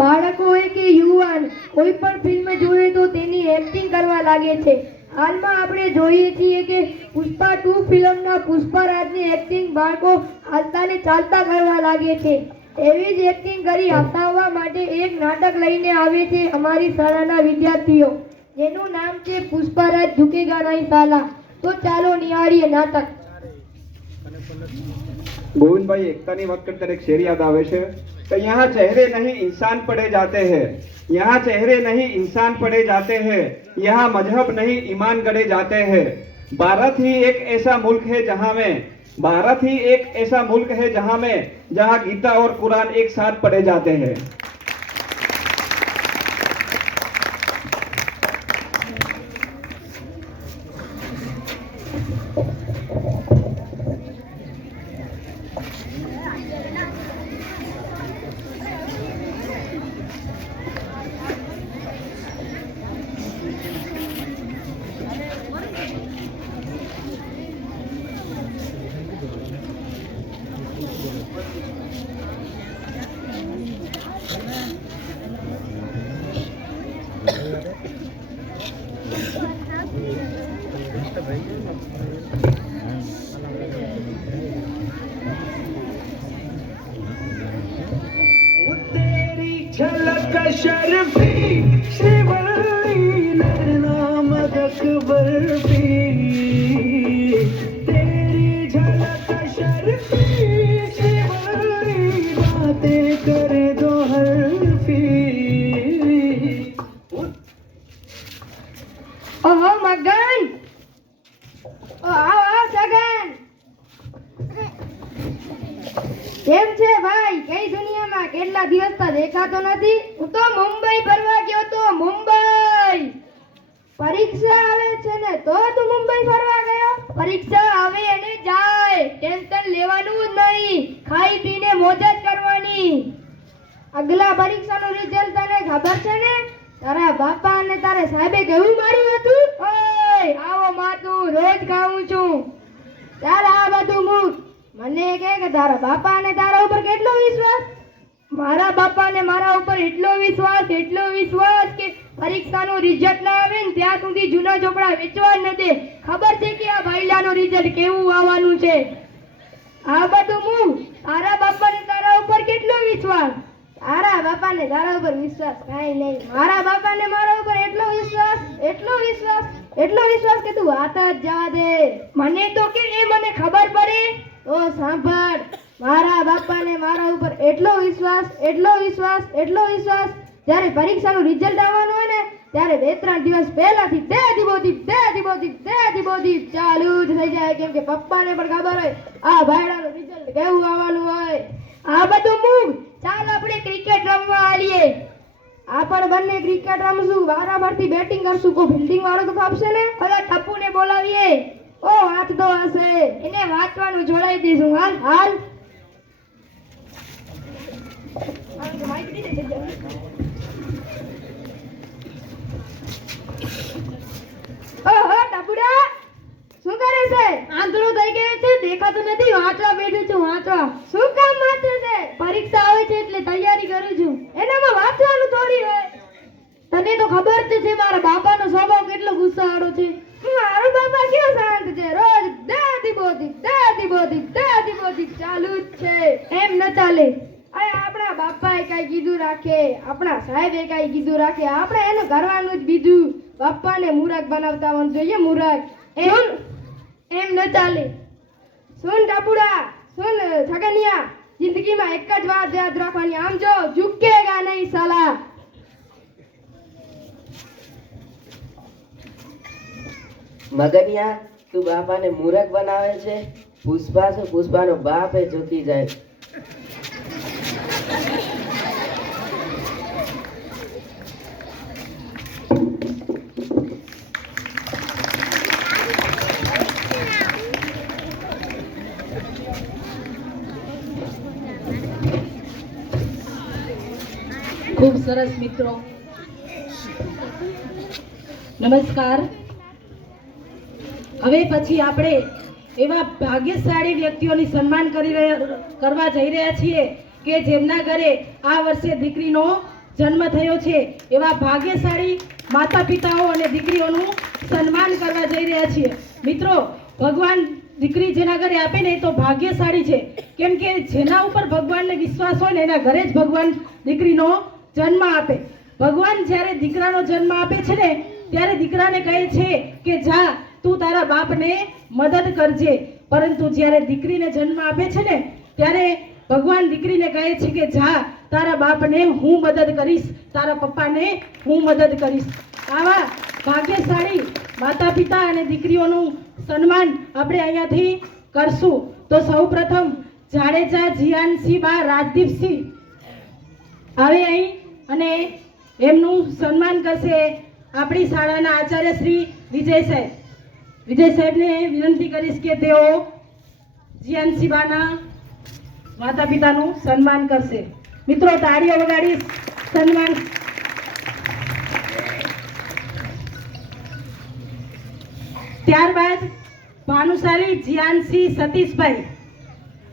બાળકો હોય કે યુવાન કોઈ પણ ફિલ્મ જોઈએ તો તેની એક્ટિંગ કરવા લાગે છે. હાલમાં આપણે જોઈએ છીએ કે પુષ્પા 2 ફિલ્મના પુષ્પરાજની એક્ટિંગ બાળકો હાલતા ને ચાલતા કરવા લાગે છે. એવી જ એક્ટિંગ કરી હસાવવા માટે એક નાટક લઈને આવે છે અમારી શાળાના વિદ્યાર્થીઓ, જેનું નામ છે પુષ્પરાજ ઝુકેગા નહીં સાલા. તો ચાલો નિહાળીએ નાટક. ગોવિंदભાઈ એકતાની વાત કરતા એક શેર યાદ આવે છે कि यहाँ चेहरे नहीं इंसान पढ़े जाते हैं, यहाँ चेहरे नहीं इंसान पढ़े जाते हैं, यहाँ मजहब नहीं ईमान गढ़े जाते हैं. भारत ही एक ऐसा मुल्क है जहाँ में भारत ही एक ऐसा मुल्क है जहाँ गीता और कुरान एक साथ पढ़े जाते हैं. झलक शर्फी श्रीवल्ली नाम अकबर भी, तेरी झलक शर्फी श्रीवल्ली बातें करे दो हल्फी. ઓહો મગન, આવો સગન. કેમ છે ભાઈ? કઈ દુનિયામાં કેટલા દિવસથી દેખાતો નથી? હું તો મુંબઈ ફરવા ગયો તો. મુંબઈ પરીક્ષા આવે છે ને તો તું મુંબઈ ફરવા ગયો? પરીક્ષા આવે અને જાય, ટેન્શન લેવાનું જ નહીં, ખાઈ પીને મોજ જ કરવાની. આગલા પરીક્ષાનું રિઝલ્ટ તને ખબર છે ને? તારા બાપા અને તારા સાહેબે કેવું માર્યું હતું? ઓય આવો માતું રોજ ખાઉં છું. ચાલ આ બધું મૂક, મને કહે કે તારા બાપા અને તારા ઉપર કેટલો વિશ્વાસ? મારા બાપા ને મારા ઉપર એટલો વિશ્વાસ કે પરીક્ષાનું રિઝલ્ટ ના આવે ને ત્યાં સુધી જૂના ચોપડા વેચવા જ ન દે. ખબર છે કે આ ભાઈલાનું રિઝલ્ટ કેવું આવવાનું છે. આ બધું મૂક, તારા બાપા ને તારા ઉપર કેટલો વિશ્વાસ? તારા બાપા ને તારા ઉપર વિશ્વાસ કાંઈ નહીં. મારા બાપા ને મારા ઉપર એટલો વિશ્વાસ કે તું વાત જ જવા દે. મને તો કે એ મને ખબર પડે તો સાંભળ. મારા બાપા ને મારા ઉપર એટલો વિશ્વાસ જ્યારે પરીક્ષાનું રિઝલ્ટ આવવાનું હોય ને ત્યારે 2-3 દિવસ પહેલાથી દેદીબોદીપ ચાલુ જ થઈ જાય, કેમ કે પપ્પાને પણ ખબર હોય આ ભાઈડાનું રિઝલ્ટ કેવું આવવાનું હોય. આ બધું મૂક, ચાલ આપણે ક્રિકેટ રમવા આવીએ. આપણે બંને ક્રિકેટ રમશું, વારાફરતી બેટિંગ કરશું. કોઈ ફિલ્ડિંગ વાળો તો ફાવશે ને? બધા ટપ્પુને બોલાવીએ. ઓ વાંચતો હશે, એને વાંચવાનું જોડાઈ દઈશું. હાલ ઓહો ટપુડા, શું કરે છે? આંધળો થઈ ગયો છે, દેખાતું નથી. વાંચવા બેઠું છું. વાંચવા? શું કામ વાંચે છે? પરીક્ષા આવે છે એટલે તૈયારી કરું છું. એનામાં વાંચવાનું થોડી હોય. તને તો ખબર જ છે મારા બાપાનો સ્વભાવ કેટલો ગુસ્સાવાળો છે. મારો બાપા કેવો શાંત છે, રોજ દાદી બોધી ચાલુ જ છે. એમ ન ચાલે. આપણા બાપાએ કઈ કીધું રાખે, આપણા સાહેબે કઈ કીધું રાખે, આપણે એનું કરવાનું જ બીજું. બાપાને મૂરખ બનાવતા હોવું જોઈએ, મૂરખ. એમ ન ચાલે. સુન ટાપુડા, સુન છગનિયા, જિંદગીમાં એક જ વાત યાદ રાખવાની, આમ જો ઝુકેગા નહીં સાલા. મગનિયા, તું બાપાને મૂરખ બનાવે છે. પુષ્પાનો બાપ એ ઝૂકી જાય. ખૂબ સરસ મિત્રો, નમસ્કાર. હવે પછી આપણે એવા ભાગ્યશાળી વ્યક્તિઓની સન્માન કરવા જઈ રહ્યા છીએ કે જેમના ઘરે આ વર્ષે દીકરીનો જન્મ થયો છે. એવા ભાગ્યશાળી માતા પિતાઓ અને દીકરીઓનું સન્માન કરવા જઈ રહ્યા છીએ. મિત્રો, ભગવાન દીકરી જેના ઘરે આપે ને એ તો ભાગ્યશાળી છે, કેમ કે જેના ઉપર ભગવાનને વિશ્વાસ હોય ને એના ઘરે જ ભગવાન દીકરીનો જન્મ આપે. ભગવાન જ્યારે દીકરાનો જન્મ આપે છે ને ત્યારે દીકરાને કહે છે કે જા તું તારા બાપને મદદ કરજે, પરંતુ જ્યારે દીકરીને જન્મ આપે છે ને ત્યારે ભગવાન દીકરીને કહે છે કે જા તારા બાપને હું મદદ કરીશ, તારા પપ્પાને હું મદદ કરીશ. આવા ભાગ્યશાળી માતા પિતા અને દીકરીઓનું સન્માન આપણે અહીંયાથી કરશું. તો સૌપ્રથમ જાડેજા જીયાનસિંહ બા રાજદીપસિંહ આવે અહીં અને એમનું સન્માન કરશે આપણી શાળાના આચાર્ય શ્રી વિજય સાહેબ. વિજય સાહેબને વિનંતી કરીશ કે તેઓ જીયાનસિંહ બાના માતા પિતાનું સન્માન કરશે. મિત્રો, તાળીઓ વગાડી સન્માન. ત્યારબાદ ભાનુશાલી જીયાનસિંહ સતીશભાઈ,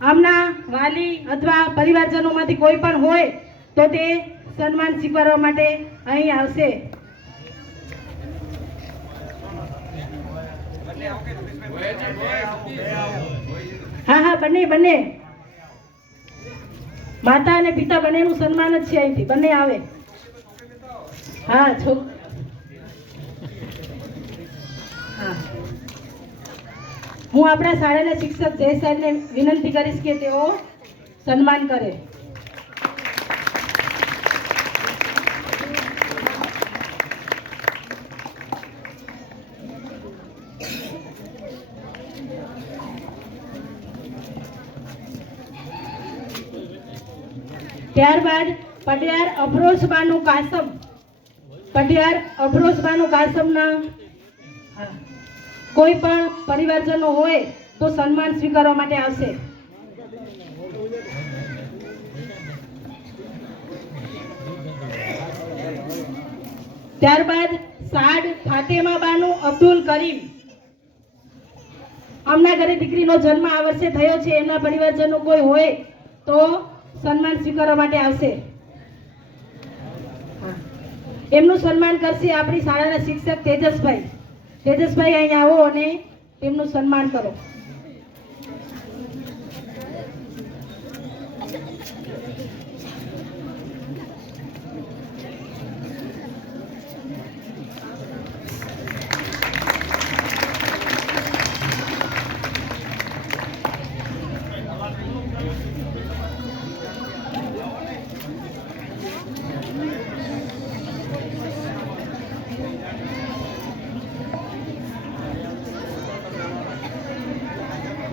આમના વાલી અથવા પરિવારજનોમાંથી કોઈ પણ હોય તો તે સન્માન સ્વીકારવા માટે અહીં આવશે. હા, બંને માતા અને પિતા બંનેનું સન્માન જ છે. અહીંથી બંને આવે. હા, હું આપણા શાળાના શિક્ષક જય સાહેબને વિનંતી કરીશ કે તેઓ સન્માન કરે. ત્યારબાદ પટિયાર અફરોઝબાનું કાસમના કોઈ પણ પરિવારજનો હોય તો સન્માન સ્વીકારવા માટે આવશે. ત્યારબાદ સાડ ફાતેમાબાનું અબ્દુલ કરીમ, આમના ઘરે દીકરીનો જન્મ આ વર્ષે થયો છે. એમના પરિવારજનો કોઈ હોય તો સન્માન સ્વીકારવા માટે આવશે. એમનું સન્માન કરશે આપણી શાળાના શિક્ષક તેજસભાઈ. તેજસભાઈ અહીં આવો અને તેમનું સન્માન કરો.